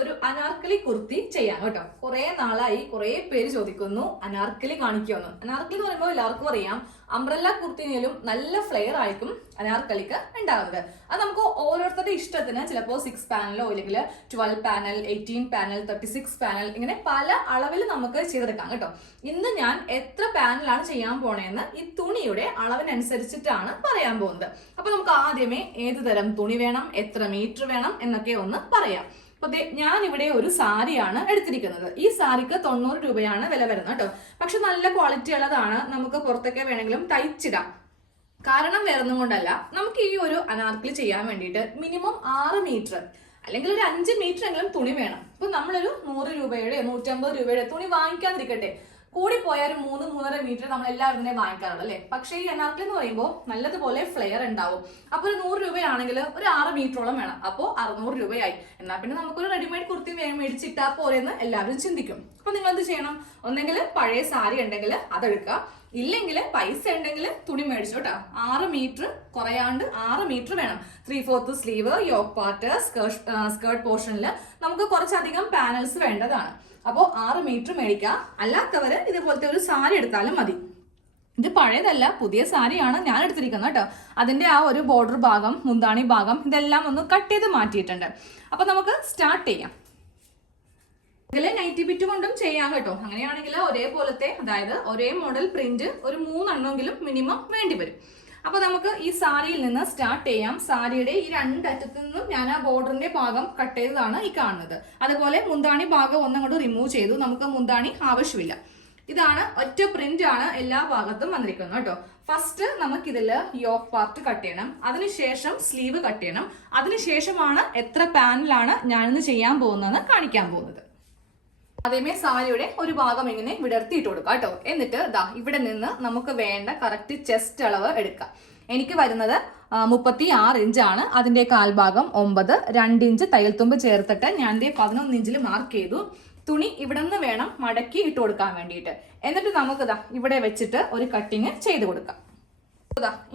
ഒരു അനാർക്കലി കുർത്തി ചെയ്യാം കേട്ടോ. കുറെ നാളായി കുറെ പേര് ചോദിക്കുന്നു അനാർക്കലി കാണിക്കുമെന്ന്. അനാർക്കലി എന്ന് പറയുമ്പോൾ എല്ലാവർക്കും അറിയാം, അംബ്രല്ല കുർത്തിയിലും നല്ല ഫ്ലെയർ ആയിരിക്കും അനാർക്കലിക്ക് ഉണ്ടാകുന്നത്. അത് നമുക്ക് ഓരോരുത്തരുടെ ഇഷ്ടത്തിന് ചിലപ്പോൾ 6 പാനലോ അല്ലെങ്കിൽ 12 പാനൽ, 18 പാനൽ, 36 പാനൽ, ഇങ്ങനെ പല അളവിൽ നമുക്ക് ചെയ്തെടുക്കാം കേട്ടോ. ഇന്ന് ഞാൻ എത്ര പാനലാണ് ചെയ്യാൻ പോണേന്ന് ഈ തുണിയുടെ അളവിനനുസരിച്ചിട്ടാണ് പറയാൻ പോകുന്നത്. അപ്പൊ നമുക്ക് ആദ്യമേ ഏത് തരം തുണി വേണം, എത്ര മീറ്റർ വേണം എന്നൊക്കെ ഒന്ന് പറയാം. അപ്പൊ ഞാൻ ഇവിടെ ഒരു സാരിയാണ് എടുത്തിരിക്കുന്നത്. ഈ സാരിക്ക് 90 രൂപയാണ് വില വരുന്നത് കേട്ടോ. പക്ഷെ നല്ല ക്വാളിറ്റി ഉള്ളതാണ്, നമുക്ക് പുറത്തൊക്കെ വേണമെങ്കിലും തയ്ച്ചിടാം. കാരണം വേറൊന്നും കൊണ്ടല്ല, നമുക്ക് ഈ ഒരു അനാർക്കലി ചെയ്യാൻ വേണ്ടിയിട്ട് മിനിമം 6 മീറ്റർ അല്ലെങ്കിൽ ഒരു 5 മീറ്റർ എങ്കിലും തുണി വേണം. ഇപ്പൊ നമ്മളൊരു 100 രൂപയുടെ 150 രൂപയുടെ തുണി വാങ്ങിക്കാതിരിക്കട്ടെ, കൂടി പോയാൽ 3-3.5 മീറ്റർ നമ്മൾ എല്ലാവരും തന്നെ വാങ്ങിക്കാറുള്ളൂ അല്ലേ. പക്ഷേ ഈ അനാർക്കലി എന്ന് പറയുമ്പോൾ നല്ലതുപോലെ ഫ്ലെയർ ഉണ്ടാവും. അപ്പൊ ഒരു 100 രൂപയാണെങ്കിൽ ഒരു 6 മീറ്ററോളം വേണം. അപ്പോൾ 600 രൂപയായി. എന്നാൽ പിന്നെ നമുക്കൊരു റെഡിമെയ്ഡ് കുർത്തി മേടിച്ചിട്ടാ പോരെന്ന് എല്ലാവരും ചിന്തിക്കും. അപ്പൊ നിങ്ങൾ എന്ത് ചെയ്യണം? ഒന്നെങ്കിൽ പഴയ സാരി ഉണ്ടെങ്കിൽ അതെടുക്കുക, ഇല്ലെങ്കിൽ പൈസ ഉണ്ടെങ്കിൽ തുണി മേടിച്ചു കേട്ടോ. 6 മീറ്റർ കുറയാണ്ട് 6 മീറ്റർ വേണം. 3/4 സ്ലീവ്, യോക്ക് പാർട്ട്, സ്കേർട്ട് പോർഷനിൽ നമുക്ക് കുറച്ചധികം പാനൽസ് വേണ്ടതാണ്. അപ്പോൾ 6 മീറ്റർ മേടിക്കുക. അല്ലാത്തവര് ഇതുപോലത്തെ ഒരു സാരി എടുത്താലും മതി. ഇത് പഴയതല്ല, പുതിയ സാരിയാണ് ഞാൻ എടുത്തിരിക്കുന്നത് കേട്ടോ. അതിന്റെ ആ ഒരു ബോർഡർ ഭാഗം, മുന്താണി ഭാഗം ഇതെല്ലാം ഒന്ന് കട്ട് ചെയ്ത് മാറ്റിയിട്ടുണ്ട്. അപ്പൊ നമുക്ക് സ്റ്റാർട്ട് ചെയ്യാം. ഇതിലെ നൈറ്റി ബിറ്റ് കൊണ്ടും ചെയ്യാം കേട്ടോ. അങ്ങനെയാണെങ്കിൽ ഒരേപോലത്തെ, അതായത് ഒരേ മോഡൽ പ്രിന്റ് ഒരു 3 എണ്ണമെങ്കിലും മിനിമം വേണ്ടി വരും. അപ്പൊ നമുക്ക് ഈ സാരിയിൽ നിന്ന് സ്റ്റാർട്ട് ചെയ്യാം. സാരിയുടെ ഈ 2 അറ്റത്തു നിന്നും ഞാൻ ആ ബോർഡറിന്റെ ഭാഗം കട്ട് ചെയ്തതാണ് ഈ കാണുന്നത്. അതുപോലെ മുന്താണി ഭാഗം ഒന്നങ്ങോട്ട് റിമൂവ് ചെയ്തു. നമുക്ക് മുന്താണി ആവശ്യമില്ല. ഇതാണ് ഒറ്റ പ്രിന്റ് ആണ് എല്ലാ ഭാഗത്തും വന്നിരിക്കുന്നത് കേട്ടോ. ഫസ്റ്റ് നമുക്കിതില് യോക്ക് പാർട്ട് കട്ട് ചെയ്യണം, അതിനുശേഷം സ്ലീവ് കട്ട് ചെയ്യണം, അതിനുശേഷമാണ് എത്ര പാനലാണ് ഞാനിന്ന് ചെയ്യാൻ പോകുന്നതെന്ന് കാണിക്കാൻ പോകുന്നത്. ആദ്യമേ സാരിയുടെ ഒരു ഭാഗം ഇങ്ങനെ വിടർത്തിയിട്ട് കൊടുക്കുക കേട്ടോ. എന്നിട്ട് ദാ ഇവിടെ നിന്ന് നമുക്ക് വേണ്ട കറക്റ്റ് ചെസ്റ്റ് അളവ് എടുക്കാം. എനിക്ക് വരുന്നത് 36 ഇഞ്ചാണ്. അതിന്റെ കാൽഭാഗം 9, 2 ഇഞ്ച് തയ്യൽത്തുമ്പ് ചേർത്തിട്ട് ഞാൻ 11 ഇഞ്ചിൽ മാർക്ക് ചെയ്തു. തുണി ഇവിടെ നിന്ന് വേണം മടക്കി ഇട്ട് കൊടുക്കാൻ വേണ്ടിയിട്ട്. എന്നിട്ട് നമുക്ക് ദാ ഇവിടെ വെച്ചിട്ട് ഒരു കട്ടിങ് ചെയ്ത് കൊടുക്കാം.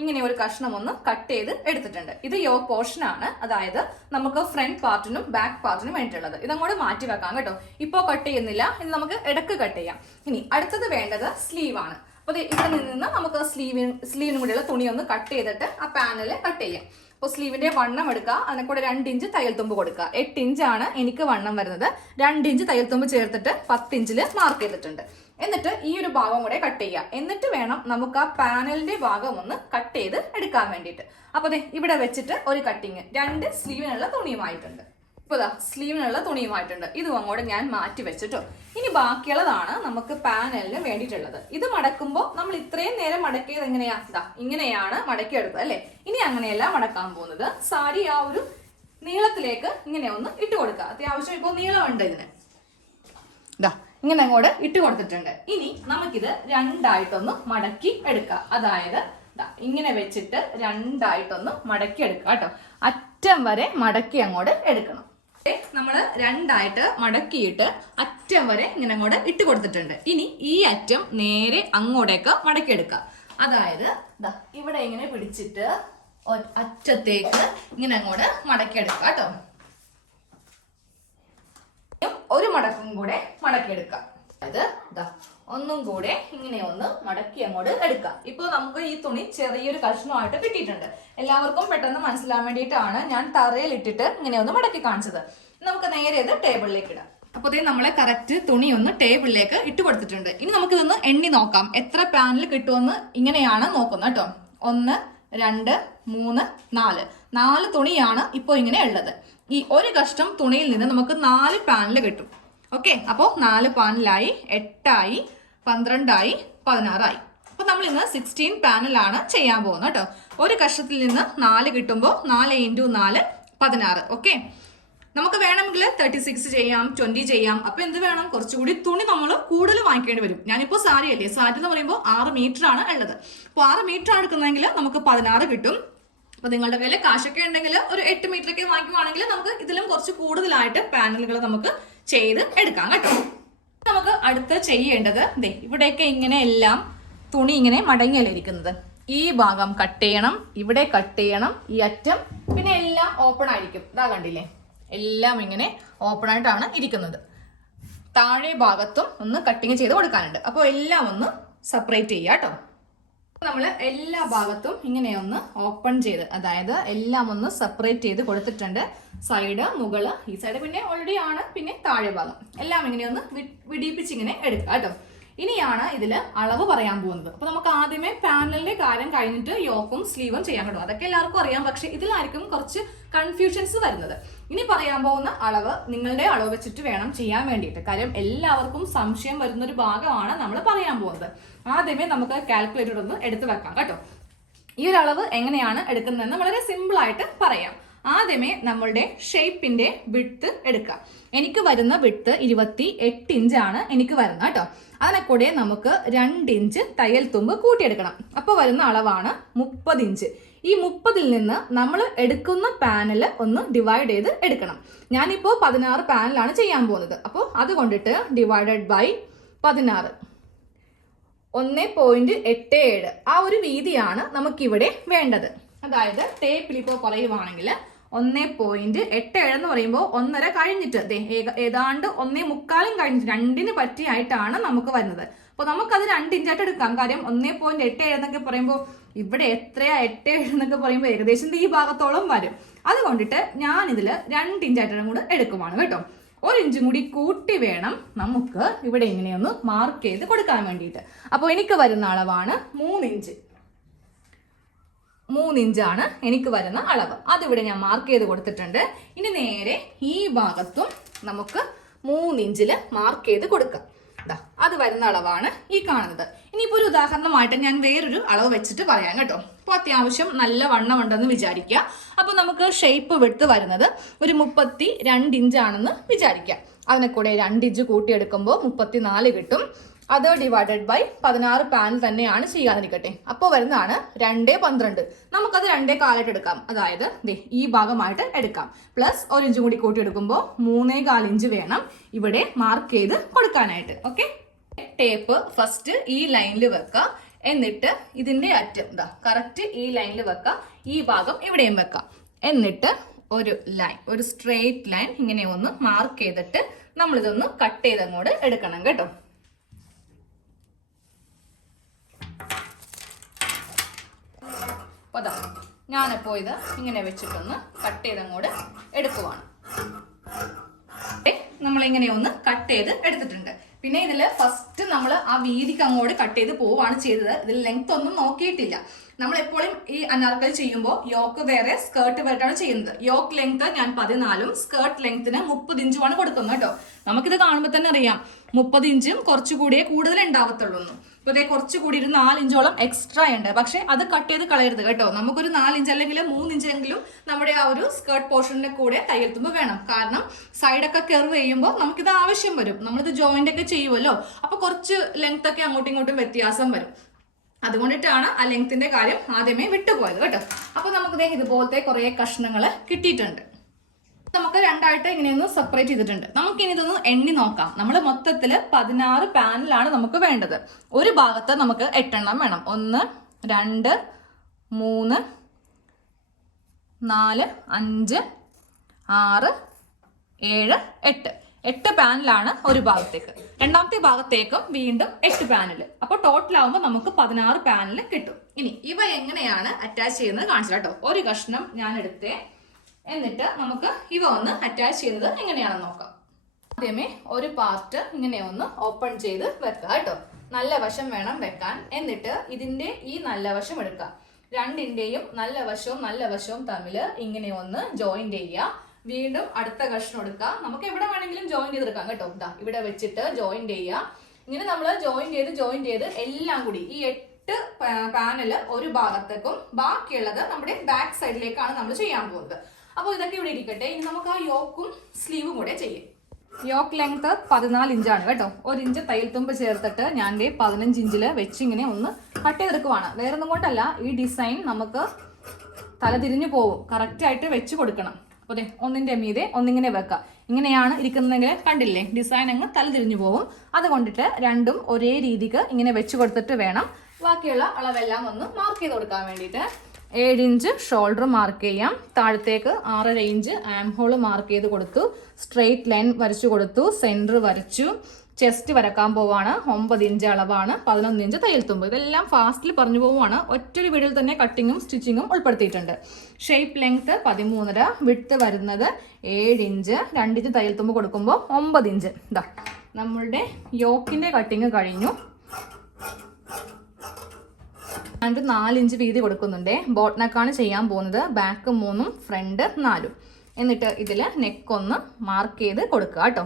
ഇങ്ങനെ ഒരു കഷ്ണം ഒന്ന് കട്ട് ചെയ്ത് എടുത്തിട്ടുണ്ട്. ഇത് യോക്ക് പോർഷൻ ആണ്, അതായത് നമുക്ക് ഫ്രണ്ട് പാർട്ടിനും ബാക്ക് പാർട്ടിനും വേണ്ടിയിട്ടുള്ളത്. ഇതങ്ങോട്ട് മാറ്റി വെക്കാം കേട്ടോ. ഇപ്പോ കട്ട് ചെയ്യുന്നില്ല, ഇത് നമുക്ക് ഇടക്ക് കട്ട് ചെയ്യാം. ഇനി അടുത്തത് വേണ്ടത് സ്ലീവ് ആണ്. അപ്പൊ ഇവിടെ നിന്ന് നമുക്ക് സ്ലീവിനും കൂടെയുള്ള തുണി ഒന്ന് കട്ട് ചെയ്തിട്ട് ആ പാനല് കട്ട് ചെയ്യാം. അപ്പോൾ സ്ലീവിന്റെ വണ്ണം എടുക്കുക, അതിനെ കൂടെ 2 ഇഞ്ച് തയ്യൽ തുമ്പ് കൊടുക്കുക. 8 ഇഞ്ചാണ് എനിക്ക് വണ്ണം വരുന്നത്. 2 ഇഞ്ച് തയ്യൽ തുമ്പ് ചേർത്തിട്ട് 10 ഇഞ്ചിൽ മാർക്ക് ചെയ്തിട്ടുണ്ട്. എന്നിട്ട് ഈ ഒരു ഭാഗം കൂടെ കട്ട് ചെയ്യുക. എന്നിട്ട് വേണം നമുക്ക് ആ പാനലിന്റെ ഭാഗം ഒന്ന് കട്ട് ചെയ്ത് എടുക്കാൻ വേണ്ടിയിട്ട്. അപ്പൊ ഇവിടെ വെച്ചിട്ട് ഒരു കട്ടിങ് 2 സ്ലീവിനുള്ള തുണിയുമായിട്ടുണ്ട്. ഇപ്പൊ സ്ലീവിനുള്ള തുണിയുമായിട്ടുണ്ട്. ഇതും അങ്ങോട്ട് ഞാൻ മാറ്റി വെച്ചിട്ടോ. ഇനി ബാക്കിയുള്ളതാണ് നമുക്ക് പാനലിന് വേണ്ടിയിട്ടുള്ളത്. ഇത് മടക്കുമ്പോൾ നമ്മൾ ഇത്രയും നേരം മടക്കിയത് എങ്ങനെയാ? ഇങ്ങനെയാണ് മടക്കിയെടുത്തത് അല്ലെ. ഇനി അങ്ങനെയല്ല മടക്കാൻ പോകുന്നത്. സാരി ആ ഒരു നീളത്തിലേക്ക് ഇങ്ങനെ ഒന്ന് ഇട്ട് കൊടുക്കുക. അത്യാവശ്യം ഇപ്പോൾ നീളമുണ്ട് ഇതിന്. ഇങ്ങനെ അങ്ങോട്ട് ഇട്ട് കൊടുത്തിട്ടുണ്ട്. ഇനി നമുക്കിത് 2ആയിട്ടൊന്ന് മടക്കി എടുക്കാം. അതായത് ഇങ്ങനെ വെച്ചിട്ട് 2ആയിട്ടൊന്ന് മടക്കി എടുക്കുക കേട്ടോ. അറ്റം വരെ മടക്കി അങ്ങോട്ട് എടുക്കണം. നമ്മൾ 2ആയിട്ട് മടക്കിയിട്ട് അറ്റം വരെ ഇങ്ങനെ അങ്ങോട്ട് ഇട്ട് കൊടുത്തിട്ടുണ്ട്. ഇനി ഈ അറ്റം നേരെ അങ്ങോട്ടേക്ക് മടക്കിയെടുക്കാം. അതായത് ഇവിടെ ഇങ്ങനെ പിടിച്ചിട്ട് അറ്റത്തേക്ക് ഇങ്ങനെ അങ്ങോട്ട് മടക്കിയെടുക്കാം കേട്ടോ. ഒരു മടക്കും കൂടെ മടക്കിയെടുക്കാം. അതായത് ഒന്നും കൂടെ ഇങ്ങനെ ഒന്ന് മടക്കി അങ്ങോട്ട് എടുക്കാം. ഇപ്പൊ നമുക്ക് ഈ തുണി ചെറിയൊരു കഷ്ണമായിട്ട് കിട്ടിയിട്ടുണ്ട്. എല്ലാവർക്കും പെട്ടെന്ന് മനസ്സിലാൻ വേണ്ടിയിട്ടാണ് ഞാൻ തറയിൽ ഇട്ടിട്ട് ഇങ്ങനെ ഒന്ന് മടക്കി കാണിച്ചത്. നമുക്ക് നേരെ ഇത് ടേബിളിലേക്ക് ഇടാം. അപ്പൊ നമ്മളെ കറക്റ്റ് തുണി ഒന്ന് ടേബിളിലേക്ക് ഇട്ട് കൊടുത്തിട്ടുണ്ട്. ഇനി നമുക്കിതൊന്ന് എണ്ണി നോക്കാം എത്ര പാനൽ കിട്ടുമെന്ന്. ഇങ്ങനെയാണ് നോക്കുന്നത് കേട്ടോ. 1, 2, 3, 4 തുണിയാണ് ഇപ്പോൾ ഇങ്ങനെ ഉള്ളത്. ഈ ഒരു കഷ്ണം തുണിയിൽ നിന്ന് നമുക്ക് 4 പാനൽ കിട്ടും. ഓക്കെ, അപ്പോൾ 4 പാനലായി, 8ആയി, 12ആയി, 16ആയി. അപ്പൊ നമ്മൾ ഇന്ന് 16 പാനലാണ് ചെയ്യാൻ പോകുന്നത് കേട്ടോ. ഒരു കഷ്ണത്തിൽ നിന്ന് 4 കിട്ടുമ്പോൾ 4 × 4 16. ഓക്കെ, നമുക്ക് വേണമെങ്കിൽ 36 ചെയ്യാം, 20 ചെയ്യാം. അപ്പൊ എന്ത് വേണം? കുറച്ചുകൂടി തുണി നമ്മൾ കൂടുതൽ വാങ്ങിക്കേണ്ടി വരും. ഞാനിപ്പോ സാരി അല്ലേ, സാരി എന്ന് പറയുമ്പോൾ 6 മീറ്റർ ആണ് ഉള്ളത്. അപ്പോൾ 6 മീറ്റർ ആണ് എടുക്കുന്നതെങ്കിൽ നമുക്ക് 16 കിട്ടും. അപ്പൊ നിങ്ങളുടെ കയ്യിൽ കാശൊക്കെ ഉണ്ടെങ്കിൽ ഒരു 8 മീറ്റർ ഒക്കെ വാങ്ങിക്കുവാണെങ്കിൽ നമുക്ക് ഇതിലും കുറച്ച് കൂടുതലായിട്ട് പാനലുകൾ നമുക്ക് ചെയ്ത് എടുക്കാം കേട്ടോ. നമുക്ക് അടുത്ത് ചെയ്യേണ്ടത് ഇവിടെയൊക്കെ ഇങ്ങനെ എല്ലാം തുണി ഇങ്ങനെ മടങ്ങിയല്ലേ ഇരിക്കുന്നത്. ഈ ഭാഗം കട്ട് ചെയ്യണം, ഇവിടെ കട്ട് ചെയ്യണം, ഈ അറ്റം, പിന്നെ എല്ലാം ഓപ്പൺ ആയിരിക്കും. ഇതാ കണ്ടില്ലേ, എല്ലാം ഇങ്ങനെ ഓപ്പൺ ആയിട്ടാണ് ഇരിക്കുന്നത്. താഴെ ഭാഗത്തും ഒന്ന് കട്ടിങ് ചെയ്ത് കൊടുക്കാനുണ്ട്. അപ്പോൾ എല്ലാം ഒന്ന് സെപ്പറേറ്റ് ചെയ്യുക കേട്ടോ. നമ്മൾ എല്ലാ ഭാഗത്തും ഇങ്ങനെ ഒന്ന് ഓപ്പൺ ചെയ്ത്, അതായത് എല്ലാം ഒന്ന് സെപ്പറേറ്റ് ചെയ്ത് കൊടുത്തിട്ടുണ്ട്. സൈഡ്, മുകള്, ഈ സൈഡ് പിന്നെ ഓൾറെഡി ആണ്, പിന്നെ താഴെ ഭാഗം എല്ലാം ഇങ്ങനെ ഒന്ന് വിടിപ്പിച്ച് ഇങ്ങനെ എടുക്കുക കേട്ടോ. ഇനിയാണ് ഇതിൽ അളവ് പറയാൻ പോകുന്നത്. അപ്പൊ നമുക്ക് ആദ്യമേ പാനലിന്റെ കാര്യം കഴിഞ്ഞിട്ട് യോക്കും സ്ലീവും ചെയ്യാൻ കേട്ടോ. അതൊക്കെ എല്ലാവർക്കും അറിയാം, പക്ഷെ ഇതിലായിരിക്കും കുറച്ച് കൺഫ്യൂഷൻസ് വരുന്നത്. ഇനി പറയാൻ പോകുന്ന അളവ് നിങ്ങളുടെ അളവ് വെച്ചിട്ട് വേണം ചെയ്യാൻ വേണ്ടിയിട്ട്. കാര്യം എല്ലാവർക്കും സംശയം വരുന്ന ഒരു ഭാഗമാണ് നമ്മൾ പറയാൻ പോകുന്നത്. ആദ്യമേ നമുക്ക് കാൽക്കുലേറ്റർ ഒന്ന് എടുത്ത് വെക്കാം കേട്ടോ. ഈ ഒരു അളവ് എങ്ങനെയാണ് എടുക്കുന്നതെന്ന് വളരെ സിമ്പിൾ ആയിട്ട് പറയാം. ആദ്യമേ നമ്മളുടെ ഷേപ്പിന്റെ വിഡ്ത്ത് എടുക്കാം. എനിക്ക് വരുന്ന വിഡ്ത്ത് 28 ഇഞ്ചാണ് എനിക്ക് വരുന്നത് കേട്ടോ. അതിനെ കൂടെ നമുക്ക് 2 ഇഞ്ച് തയ്യൽ തുമ്പ് കൂട്ടിയെടുക്കണം. അപ്പോൾ വരുന്ന അളവാണ് 30 ഇഞ്ച്. ഈ 30-ൽ നിന്ന് നമ്മൾ എടുക്കുന്ന പാനൽ ഒന്ന് ഡിവൈഡ് ചെയ്ത് എടുക്കണം. ഞാനിപ്പോൾ 16 പാനലാണ് ചെയ്യാൻ പോകുന്നത്. അപ്പോൾ അതുകൊണ്ടിട്ട് ഡിവൈഡഡ് ബൈ 16, 1.87 ആ ഒരു വീതിയാണ് നമുക്കിവിടെ വേണ്ടത്. അതായത് ടേപ്പിൽ ഇപ്പോൾ പറയുവാണെങ്കിൽ 1.87 എന്ന് പറയുമ്പോൾ 1.5 കഴിഞ്ഞിട്ട് ഏതാണ്ട് 1.75 കഴിഞ്ഞിട്ട് 2-ന് പറ്റിയായിട്ടാണ് നമുക്ക് വരുന്നത്. അപ്പോൾ നമുക്കത് 2 ഇഞ്ചായിട്ട് എടുക്കാം. കാര്യം 1.87 എന്നൊക്കെ പറയുമ്പോൾ ഇവിടെ എത്രയാ 87 എന്നൊക്കെ പറയുമ്പോൾ ഏകദേശം ഈ ഭാഗത്തോളം വരും. അതുകൊണ്ടിട്ട് ഞാനിതിൽ 2 ഇഞ്ചായിട്ടും കൂടെ എടുക്കുവാണ് കേട്ടോ. 1 ഇഞ്ചും കൂടി കൂട്ടി വേണം നമുക്ക് ഇവിടെ ഇങ്ങനെയൊന്ന് മാർക്ക് ചെയ്ത് കൊടുക്കാൻ വേണ്ടിയിട്ട്. അപ്പോൾ എനിക്ക് വരുന്ന അളവാണ് 3 ഇഞ്ച്. 3 ഇഞ്ചാണ് എനിക്ക് വരുന്ന അളവ്. അതിവിടെ ഞാൻ മാർക്ക് ചെയ്ത് കൊടുത്തിട്ടുണ്ട്. ഇനി നേരെ ഈ ഭാഗത്തും നമുക്ക് 3 ഇഞ്ചിൽ മാർക്ക് ചെയ്ത് കൊടുക്കാം. അത് വരുന്ന അളവാണ് ഈ കാണുന്നത്. ഇനിയിപ്പോൾ ഒരു ഉദാഹരണമായിട്ട് ഞാൻ വേറൊരു അളവ് വെച്ചിട്ട് പറയാം കേട്ടോ. അപ്പോൾ അത്യാവശ്യം നല്ല വണ്ണം ഉണ്ടെന്ന് വിചാരിക്കുക. അപ്പോൾ നമുക്ക് ഷേപ്പ് വിഡ്ത്ത് വരുന്നത് ഒരു 32 ഇഞ്ചാണെന്ന് വിചാരിക്കാം. അതിനെ കൂടെ 2 ഇഞ്ച് കൂട്ടിയെടുക്കുമ്പോൾ 34 കിട്ടും. അത് ഡിവൈഡഡ് ബൈ 16 പാനൽ തന്നെയാണ് ചെയ്യാതിരിക്കട്ടെ. അപ്പോൾ വരുന്നതാണ് 2.12. നമുക്കത് 2.4 എടുക്കാം. അതായത് ഈ ഭാഗമായിട്ട് എടുക്കാം. പ്ലസ് 1 ഇഞ്ച് കൂടി കൂട്ടിയെടുക്കുമ്പോൾ 3.25 ഇഞ്ച് വേണം ഇവിടെ മാർക്ക് ചെയ്ത് കൊടുക്കാനായിട്ട്. ഓക്കെ, ടേപ്പ് ഫസ്റ്റ് ഈ ലൈനിൽ വെക്കുക. എന്നിട്ട് ഇതിന്റെ അറ്റം കറക്റ്റ് ഈ ലൈനിൽ വെക്കുക. ഈ ഭാഗം ഇവിടെയും വെക്കാം. എന്നിട്ട് ഒരു ലൈൻ, ഒരു സ്ട്രെയിറ്റ് ലൈൻ ഇങ്ങനെ ഒന്ന് മാർക്ക് ചെയ്തിട്ട് നമ്മളിതൊന്ന് കട്ട് ചെയ്തങ്ങോട്ട് എടുക്കണം കേട്ടോ. അതാ ഞാനിപ്പോൾ ഇത് ഇങ്ങനെ വെച്ചിട്ടൊന്ന് കട്ട് ചെയ്തങ്ങോട്ട് എടുക്കുവാണ്. നമ്മളിങ്ങനെ ഒന്ന് കട്ട് ചെയ്ത് എടുത്തിട്ടുണ്ട്. പിന്നെ ഇതിൽ ഫസ്റ്റ് നമ്മൾ ആ വീതിക്ക് അങ്ങോട്ട് കട്ട് ചെയ്ത് പോവാണ് ചെയ്തത്. ഇതിൽ ലെങ്ത് ഒന്നും നോക്കിയിട്ടില്ല. നമ്മൾ എപ്പോഴും ഈ അനാർക്കലി ചെയ്യുമ്പോൾ യോക്ക് വേറെ സ്കേർട്ട് വേറെയാണ് ചെയ്യുന്നത്. യോക്ക് ലെങ്ത് ഞാൻ 14ഉം സ്കേർട്ട് ലെങ്ത്തിന് 30 ഇഞ്ചുമാണ് കൊടുക്കുന്നത് കേട്ടോ. നമുക്കിത് കാണുമ്പോൾ തന്നെ അറിയാം 30 ഇഞ്ചും കുറച്ചുകൂടിയേ കൂടുതൽ ഉണ്ടാവത്തുള്ളൂ. ഇപ്പോൾ ഇതേ കുറച്ചുകൂടി ഒരു 4 ഇഞ്ചോളം എക്സ്ട്രാ ഉണ്ട്. പക്ഷെ അത് കട്ട് ചെയ്ത് കളയരുത് കേട്ടോ. നമുക്കൊരു 4 ഇഞ്ച് അല്ലെങ്കിൽ 3 ഇഞ്ചെങ്കിലും നമ്മുടെ ആ ഒരു സ്കേർട്ട് പോർഷന്റെ കൂടെ തയ്യൽ തുമ്പ് വേണം. കാരണം സൈഡൊക്കെ കർവ് ചെയ്യുമ്പോൾ നമുക്കിത് ആവശ്യം വരും. നമ്മളിത് ജോയിന്റ് ഒക്കെ ചെയ്യുമല്ലോ. അപ്പൊ കുറച്ച് ലെങ്ത് ഒക്കെ അങ്ങോട്ടും ഇങ്ങോട്ടും വ്യത്യാസം വരും. അതുകൊണ്ടിട്ടാണ് ആ ലെങ്ത്തിന്റെ കാര്യം ആദ്യമേ വിട്ടുപോയത് കേട്ടോ. അപ്പൊ നമുക്ക് ഇതുപോലത്തെ കുറെ കഷ്ണങ്ങൾ കിട്ടിയിട്ടുണ്ട്. നമുക്ക് രണ്ടായിട്ട് ഇങ്ങനെയൊന്ന് സെപ്പറേറ്റ് ചെയ്തിട്ടുണ്ട്. നമുക്ക് ഇനി ഇതൊന്ന് എണ്ണി നോക്കാം. നമ്മൾ മൊത്തത്തിൽ 16 പാനലാണ് നമുക്ക് വേണ്ടത്. ഒരു ഭാഗത്ത് നമുക്ക് 8 എണ്ണം വേണം. 1, 2, 3, 4, 5, 6, 7, 8. 8 പാനലാണ് ഒരു ഭാഗത്തേക്ക്. രണ്ടാമത്തെ ഭാഗത്തേക്കും വീണ്ടും 8 പാനൽ. അപ്പോൾ ടോട്ടൽ ആവുമ്പോൾ നമുക്ക് 16 പാനൽ കിട്ടും. ഇനി ഇവ എങ്ങനെയാണ് അറ്റാച്ച് ചെയ്യുന്നത് കാണിച്ചു കേട്ടോ. ഒരു കഷ്ണം ഞാൻ എടുത്തേ. എന്നിട്ട് നമുക്ക് ഇവ ഒന്ന് അറ്റാച്ച് ചെയ്യുന്നത് എങ്ങനെയാണെന്ന് നോക്കാം. ആദ്യമേ ഒരു പാർട്ട് ഇങ്ങനെ ഒന്ന് ഓപ്പൺ ചെയ്ത് വെക്കുക കേട്ടോ. നല്ല വശം വേണം വെക്കാൻ. എന്നിട്ട് ഇതിന്റെ ഈ നല്ല വശം എടുക്കുക. രണ്ടിന്റെയും നല്ല വശവും തമ്മിൽ ഇങ്ങനെ ഒന്ന് ജോയിന്റ് ചെയ്യുക. വീണ്ടും അടുത്ത കഷ്ണം എടുക്കുക. നമുക്ക് എവിടെ വേണമെങ്കിലും ജോയിന്റ് ചെയ്തെടുക്കാം കേട്ടോ. ഇവിടെ വെച്ചിട്ട് ജോയിന്റ് ചെയ്യുക. ഇങ്ങനെ നമ്മൾ ജോയിന്റ് ചെയ്ത് എല്ലാം കൂടി ഈ 8 പാനൽ ഒരു ഭാഗത്തേക്കും ബാക്കിയുള്ളത് നമ്മുടെ ബാക്ക് സൈഡിലേക്കാണ് നമ്മൾ ചെയ്യാൻ പോകുന്നത്. അപ്പോൾ ഇതൊക്കെ ഇവിടെ ഇരിക്കട്ടെ. ഇനി നമുക്ക് ആ യോക്കും സ്ലീവും കൂടെ ചെയ്യാം. യോക്ക് ലെങ്ത് 14 ഇഞ്ചാണ് കേട്ടോ. 1 ഇഞ്ച് തയ്യൽ തുമ്പ് ചേർത്തിട്ട് ഞാൻ 15 ഇഞ്ചിൽ വെച്ച് ഇങ്ങനെ ഒന്ന് കട്ട് ചെയ്തെടുക്കുവാണ്. വേറെ ഒന്നും കൊണ്ടല്ല, ഈ ഡിസൈൻ നമുക്ക് തലതിരിഞ്ഞു പോവും. കറക്റ്റ് ആയിട്ട് വെച്ച് കൊടുക്കണം. അപ്പോൾ ഒന്നിന്റെ മീതെ ഒന്നിങ്ങനെ വെക്കുക. ഇങ്ങനെയാണ് ഇരിക്കുന്നതെങ്കിൽ കണ്ടില്ലേ, ഡിസൈൻ അങ്ങ് തലതിരിഞ്ഞു പോവും. അതുകൊണ്ടിട്ട് രണ്ടും ഒരേ രീതിക്ക് ഇങ്ങനെ വെച്ച് കൊടുത്തിട്ട് വേണം ബാക്കിയുള്ള അളവെല്ലാം ഒന്ന് മാർക്ക് ചെയ്ത് കൊടുക്കാൻ വേണ്ടിയിട്ട്. 7 ഇഞ്ച് ഷോൾഡർ മാർക്ക് ചെയ്യാം. താഴത്തേക്ക് 6.5 ഇഞ്ച് ആം ഹോൾ മാർക്ക് ചെയ്ത് കൊടുത്തു. സ്ട്രെയിറ്റ് ലൈൻ വരച്ചു കൊടുത്തു. സെൻറ്റർ വരച്ചു. ചെസ്റ്റ് വരക്കാൻ പോവാണ്. 9 ഇഞ്ച് അളവാണ്. 11 ഇഞ്ച് തയ്യൽ തുമ്പ്. ഇതെല്ലാം ഫാസ്റ്റിൽ പറഞ്ഞു പോവുകയാണ്. ഒറ്റൊരു വീഡിയോയിൽ തന്നെ കട്ടിങ്ങും സ്റ്റിച്ചിങ്ങും ഉൾപ്പെടുത്തിയിട്ടുണ്ട്. ഷേപ്പ് ലെങ്ത് 13.5, വിഡ്ത്ത് വരുന്നത് 7 ഇഞ്ച്, 2 ഇഞ്ച് തയ്യൽ തുമ്പ് കൊടുക്കുമ്പോൾ 9 ഇഞ്ച്. ഇതാ നമ്മളുടെ യോക്കിൻ്റെ കട്ടിങ് കഴിഞ്ഞു. ഞാൻ 4 ഇഞ്ച് വീതി കൊടുക്കുന്നുണ്ട്. ബോട്ട് നെക്കാണ് ചെയ്യാൻ പോകുന്നത്. ബാക്ക് 3ഉം ഫ്രണ്ട് 4ഉം. എന്നിട്ട് ഇതിൽ നെക്കൊന്ന് മാർക്ക് ചെയ്ത് കൊടുക്കുക കേട്ടോ.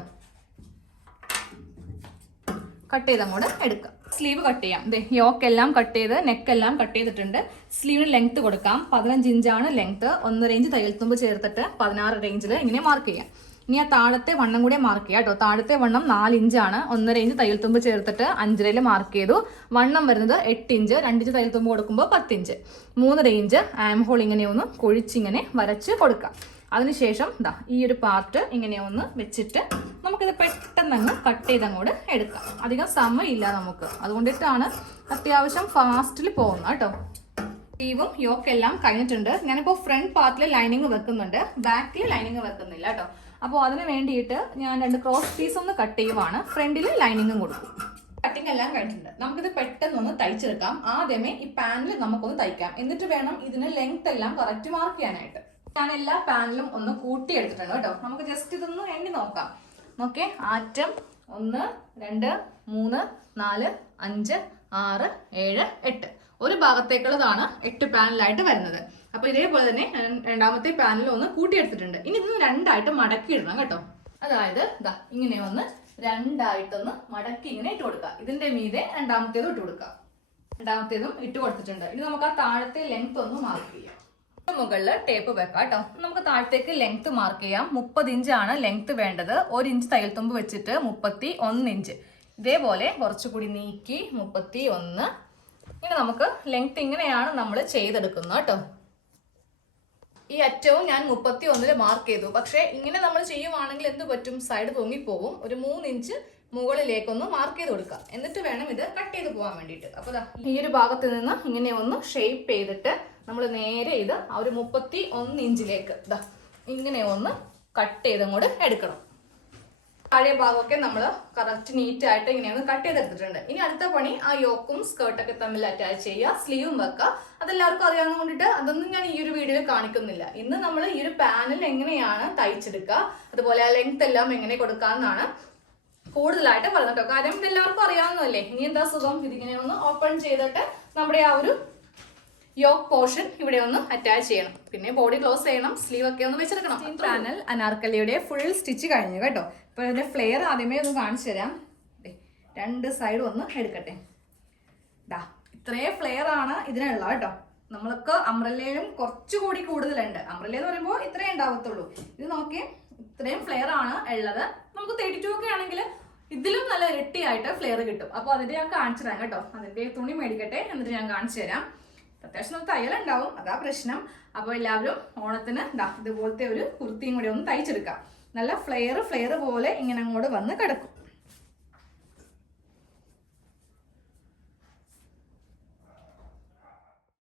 കട്ട് ചെയ്ത് അങ്ങോട്ട് എടുക്കാം. സ്ലീവ് കട്ട് ചെയ്യാം. യോക്കെല്ലാം കട്ട് ചെയ്ത് നെക്കെല്ലാം കട്ട് ചെയ്തിട്ടുണ്ട്. സ്ലീവിന് ലെങ്ത് കൊടുക്കാം. 15 ഇഞ്ചാണ് ലെങ്ത്. 1.5 ഇഞ്ച് തയ്യൽ തുമ്പ് ചേർത്തിട്ട് 16 റേഞ്ചിൽ ഇങ്ങനെ മാർക്ക് ചെയ്യാം. ഇനി ആ താഴത്തെ വണ്ണം കൂടെ മാർക്ക് ചെയ്യാം കേട്ടോ. താഴത്തെ വണ്ണം 4 ഇഞ്ചാണ്. 1.5 ഇഞ്ച് തയ്യൽ തുമ്പ് ചേർത്തിട്ട് 5.5 മാർക്ക് ചെയ്തു. വണ്ണം വരുന്നത് 8 ഇഞ്ച്. 2 ഇഞ്ച് തയ്യൽ തുമ്പ് കൊടുക്കുമ്പോൾ 10 ഇഞ്ച്. 3.5 ഇഞ്ച് ആം ഹോൾ ഇങ്ങനെ ഒന്ന് കുഴിച്ചിങ്ങനെ വരച്ച് കൊടുക്കാം. അതിനുശേഷം ഈ ഒരു പാർട്ട് ഇങ്ങനെ ഒന്ന് വെച്ചിട്ട് നമുക്കിത് പെട്ടെന്ന് അങ്ങ് കട്ട് ചെയ്ത് അങ്ങോട്ട് എടുക്കാം. അധികം സമയമില്ല നമുക്ക്, അതുകൊണ്ടിട്ടാണ് അത്യാവശ്യം ഫാസ്റ്റിൽ പോകുന്നത് കേട്ടോ. സ്ലീവും യോക്കെല്ലാം കഴിഞ്ഞിട്ടുണ്ട്. ഞാനിപ്പോൾ ഫ്രണ്ട് പാർട്ടിൽ ലൈനിങ് വെക്കുന്നുണ്ട്, ബാക്കിൽ ലൈനിങ് വെക്കുന്നില്ല കേട്ടോ. അപ്പോൾ അതിന് വേണ്ടിയിട്ട് ഞാൻ 2 ക്രോസ് പീസ് ഒന്ന് കട്ട് ചെയ്യുവാണ്. ഫ്രണ്ടിൽ ലൈനിങ്ങും കൊടുക്കും. കട്ടിങ് എല്ലാം കഴിഞ്ഞിട്ടുണ്ട്. നമുക്കിത് പെട്ടെന്നൊന്ന് തയ്ച്ചെടുക്കാം. ആദ്യമേ ഈ പാനിൽ നമുക്കൊന്ന് തയ്ക്കാം. എന്നിട്ട് വേണം ഇതിന് ലെങ്ത് എല്ലാം കറക്റ്റ് മാർക്ക് ചെയ്യാനായിട്ട്. ഞാൻ എല്ലാ പാനലും ഒന്ന് കൂട്ടിയെടുത്തിട്ടുണ്ട് കേട്ടോ. നമുക്ക് ജസ്റ്റ് ഇതൊന്ന് എണ്ണി നോക്കാം. Okay, atom 1, 2, 3, 4, 5, 6, 7, 8. ഒരു ഭാഗത്തേക്കുള്ളതാണ് 8 പാനലായിട്ട് വരുന്നത്. അപ്പോൾ ഇതേപോലെ തന്നെ രണ്ടാമത്തെ പാനൽ ഒന്ന് കൂട്ടിയെടുത്തിട്ടുണ്ട്. ഇനി ഇതൊന്ന് 2ആയിട്ട് മടക്കി ഇടണം കേട്ടോ. അതായത് ഇങ്ങനെ ഒന്ന് 2ആയിട്ടൊന്ന് മടക്കി ഇങ്ങനെ ഇട്ട് കൊടുക്കുക. ഇതിന്റെ മീതെ രണ്ടാമത്തേതും ഇട്ട് കൊടുക്കുക. രണ്ടാമത്തേതും ഇട്ട് കൊടുത്തിട്ടുണ്ട്. ഇനി നമുക്ക് ആ താഴത്തെ ലെങ്ത് ഒന്ന് മാർക്ക് ചെയ്യാം. മുകളിൽ ടേപ്പ് വെക്കാം കേട്ടോ. നമുക്ക് താഴത്തേക്ക് ലെങ്ത് മാർക്ക് ചെയ്യാം. 30 ഇഞ്ചാണ് ലെങ്ത് വേണ്ടത്. 1 ഇഞ്ച് തയ്യൽ തുമ്പ് വെച്ചിട്ട് 31 ഇഞ്ച്. ഇതേപോലെ കുറച്ചുകൂടി നീക്കി 31. ഇനി നമുക്ക് ലെങ്ത് ഇങ്ങനെയാണ് നമ്മൾ ചെയ്തെടുക്കുന്നത് കേട്ടോ. ഈ അറ്റവും ഞാൻ 31 മാർക്ക് ചെയ്തു. പക്ഷേ ഇങ്ങനെ നമ്മൾ ചെയ്യുവാണെങ്കിൽ എന്ത് പറ്റും, സൈഡ് തൂങ്ങിപ്പോവും. ഒരു 3 ഇഞ്ച് മുകളിലേക്കൊന്ന് മാർക്ക് ചെയ്ത് കൊടുക്കുക. എന്നിട്ട് വേണം ഇത് കട്ട് ചെയ്ത് പോകാൻ വേണ്ടിയിട്ട്. അപ്പോൾ ഈ ഒരു ഭാഗത്ത് നിന്ന് ഇങ്ങനെ ഒന്ന് ഷേപ്പ് ചെയ്തിട്ട് നമ്മൾ നേരെ ഇത് ആ ഒരു 31 ഇഞ്ചിലേക്ക് ഇങ്ങനെ ഒന്ന് കട്ട് ചെയ്തങ്ങോട്ട് എടുക്കണം. പഴയ ഭാഗമൊക്കെ നമ്മൾ കറക്റ്റ് നീറ്റായിട്ട് ഇങ്ങനെയൊന്ന് കട്ട് ചെയ്തെടുത്തിട്ടുണ്ട്. ഇനി അടുത്ത പണി ആ യോക്കും സ്കേർട്ടൊക്കെ തമ്മിൽ അറ്റാച്ച് ചെയ്യുക, സ്ലീവും വെക്കുക. അതെല്ലാവർക്കും അറിയാവുന്ന കൊണ്ടിട്ട് അതൊന്നും ഞാൻ ഈ ഒരു വീഡിയോയിൽ കാണിക്കുന്നില്ല. ഇന്ന് നമ്മൾ ഈ ഒരു പാനൽ എങ്ങനെയാണ് തയ്ച്ചെടുക്കുക, അതുപോലെ ആ ലെങ്ത് എല്ലാം എങ്ങനെ കൊടുക്കാമെന്നാണ് കൂടുതലായിട്ട് പറയുന്നത് കേട്ടോ. കാര്യം ഇതെല്ലാവർക്കും അറിയാവുന്നതല്ലേ. ഇനി എന്താ സുഖം, ഇതിങ്ങനെ ഒന്ന് ഓപ്പൺ ചെയ്തിട്ട് നമ്മുടെ ആ ഒരു യോക്ക് പോർഷൻ ഇവിടെ ഒന്ന് അറ്റാച്ച് ചെയ്യണം. പിന്നെ ബോഡി ക്ലോസ് ചെയ്യണം, സ്ലീവ് ഒക്കെ ഒന്ന് വെച്ചെടുക്കണം. പാനൽ അനാർക്കലിയുടെ ഫുൾ സ്റ്റിച്ച് കഴിഞ്ഞു കേട്ടോ. അപ്പോൾ ഇതിന്റെ ഫ്ലെയർ ആദ്യമേ ഒന്ന് കാണിച്ചു തരാം. 2 സൈഡും ഒന്ന് എടുക്കട്ടെ. ഇത്രയും ഫ്ലെയർ ആണ് ഇതിനുള്ള കേട്ടോ. നമ്മൾക്ക് അംബ്രല്ലയിലും കുറച്ചുകൂടി കൂടുതലുണ്ട്. അംബ്രല്ല എന്ന് പറയുമ്പോൾ ഇത്രയും ഉണ്ടാവത്തുള്ളൂ. ഇത് നോക്കി, ഇത്രയും ഫ്ലെയർ ആണ് ഉള്ളത്. നമുക്ക് 32 ഒക്കെ ആണെങ്കിൽ ഇതിലും നല്ല ഇരട്ടിയായിട്ട് ഫ്ലെയർ കിട്ടും. അപ്പോൾ അതിന്റെ ഞാൻ കാണിച്ചു തരാം കേട്ടോ. അതിന്റെ തുണി മേടിക്കട്ടെ, എന്നിട്ട് ഞാൻ കാണിച്ചു തരാം. അത്യാവശ്യം തയ്യലുണ്ടാവും, അതാ പ്രശ്നം. അപ്പോൾ എല്ലാവരും ഓണത്തിന് ഇതുപോലത്തെ ഒരു കുർത്തിയും കൂടി ഒന്ന് തയ്ച്ചെടുക്കാം. നല്ല ഫ്ലെയർ പോലെ ഇങ്ങനെ അങ്ങോട്ട് വന്ന് കിടക്കും.